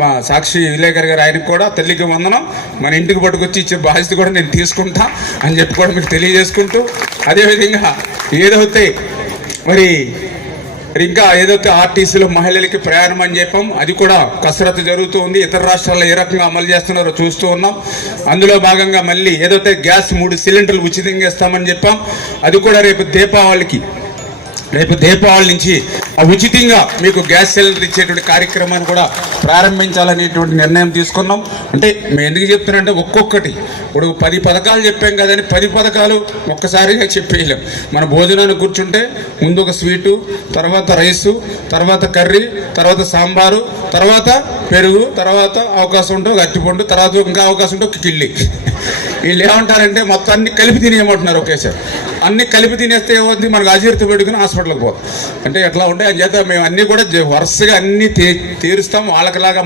మా సాక్షి విలేకర్ గారు ఆయనకు కూడా తల్లికి వందనం, మన ఇంటికి పట్టుకొచ్చి ఇచ్చే బాధ్యత కూడా నేను తీసుకుంటా అని చెప్పి కూడా మీకు తెలియజేసుకుంటూ, అదేవిధంగా ఏదైతే మరి ఇంకా ఏదైతే ఆర్టీసీలో మహిళలకి ప్రయాణం అని చెప్పాం, అది కూడా కసరత్తు జరుగుతూ ఉంది. ఇతర రాష్ట్రాల్లో ఏ రకంగా అమలు చేస్తున్నారో చూస్తూ ఉన్నాం. అందులో భాగంగా మళ్ళీ ఏదైతే గ్యాస్ 3 సిలిండర్లు ఉచితంగా ఇస్తామని చెప్పాం, అది కూడా రేపు దీపావళి నుంచి ఉచితంగా మీకు గ్యాస్ సిలిండర్ ఇచ్చేటువంటి కార్యక్రమాన్ని కూడా ప్రారంభించాలనేటువంటి నిర్ణయం తీసుకున్నాం. అంటే మేము ఎందుకు చెప్తున్నానంటే ఒక్కొక్కటి ఇప్పుడు 10 పథకాలు చెప్పాం కదని 10 పథకాలు ఒక్కసారిగా చెప్పేయలేం. మన భోజనానికి కూర్చుంటే ముందు ఒక స్వీటు, తర్వాత రైసు, తర్వాత కర్రీ, తర్వాత సాంబారు, తర్వాత పెరుగు, తర్వాత అవకాశం ఉంటే ఒక అరటిపండు, తర్వాత ఇంకా అవకాశం ఉంటే ఒక కిళ్ళి. వీళ్ళు ఏమంటారంటే మొత్తం అన్ని కలిపి తినేయమంటున్నారు ఒకేసారి. అన్ని కలిపి తినేస్తే ఏమవుతుంది, మనకు అజీర్తి పెట్టుకుని హాస్పిటల్కి పోతాం. అంటే ఎట్లా ఉంటాయి అని చేత మేము అన్నీ కూడా వరుసగా అన్నీ తీరుస్తాం వాళ్ళకిలాగా.